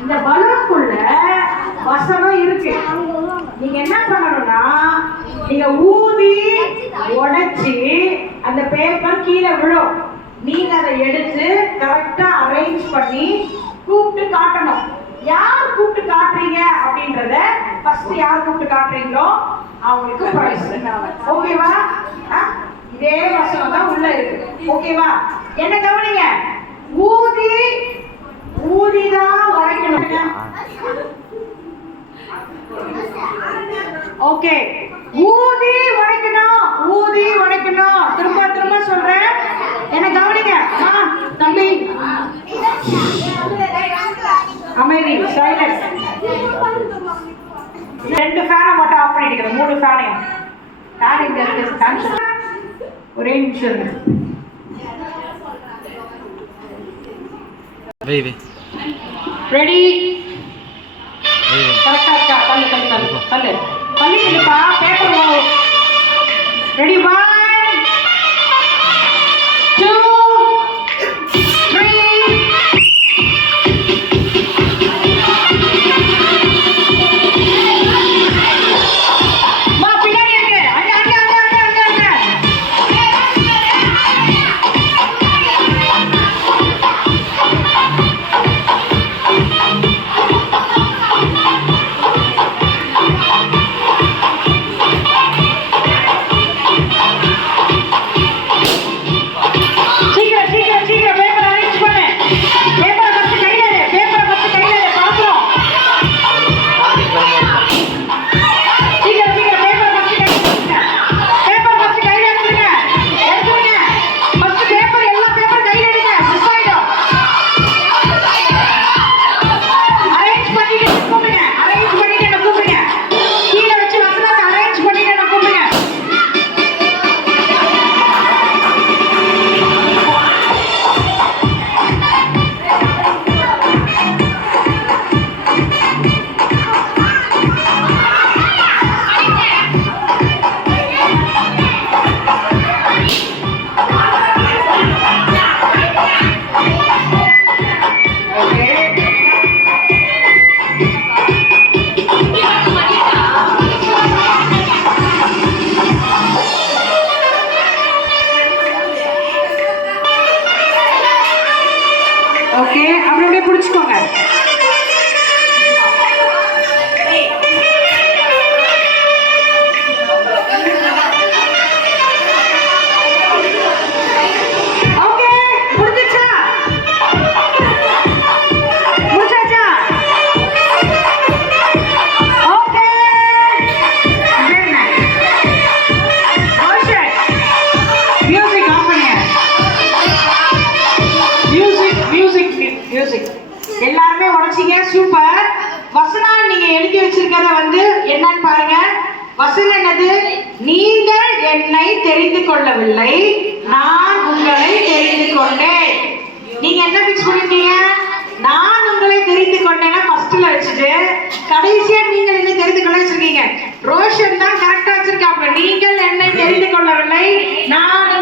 இந்த பலூனுக்குள்ள வசனம் இருக்கு. நீங்க என்ன பண்ணணும்னா, நீங்க ஊதி உடைச்சி அந்த பேப்பர் கீழே விழும். நீங்க அதை எடுத்து கரெக்டா அரேஞ்ச் பண்ணி கூப்பிட்டு காட்டணும். யார் கூப்பிட்டு காட்டுறீங்க அப்படின்றத ஃபர்ஸ்ட் யார் கூப்பிட்டு காட்டுறீங்களோ அவங்களுக்கு பிரைஸ். ஓகேவா? இதே வசனம் தான் உள்ள இருக்கு. ஓகேவா? என்ன கவனிங்க, ஊதி ஊதிதான் உடைக்கணும். ஓகே, ஊதி உடைக்கணும், ஊதி உடைக்கணும். திரும்ப திரும்ப சொல்றேன், என்ன கவனிங்க. தம்பி அமைதி, சைலன்ஸ். 2 ஃபேனை மட்டும் ஆஃப் பண்ணிட்டு 3 ஃபேனையும் ஃபேன் இங்க இருக்கு. ஒரே நிமிஷம். ரெடி? கரெக்டா இருக்கா? தள்ளு தள்ளு தள்ளு தள்ளு தள்ளி இல்லப்பா, பேப்பர் ரெடி? 1 2 3. ஓகே, அப்படியே பிடிச்சுக்கோங்க. ஓகே, முடிஞ்சிச்சா? முடிச்சாச்சா? ஓகே, மியூசிக் ஆஃப் பண்ணுங்க. மியூசிக் எல்லாருமே உடைச்சிங்க. சூப்பர். வசனம் நீங்க எழுதி வச்சிருக்கிறத என்னன்னு பாருங்க. வசனம் என்னது? நீங்கள் என்னை தெரிந்து கொள்ளவில்லை, நான் உங்களை தெரிந்து கொண்டேன். நீங்க என்ன பிக்ஸ் பண்ணிருக்கீங்க? நான் உங்களை தெரிந்து கொண்டேன்னா ஃபர்ஸ்ட்ல வச்சுட்டு கடைசியா நீங்கள் என்னை தெரிந்து கொள்ள வச்சிருக்கீங்க. ரோஷன் தான் கரெக்டா வச்சிருக்காங்க. நீங்கள் என்னை தெரிந்து கொள்ளவில்லை, நான்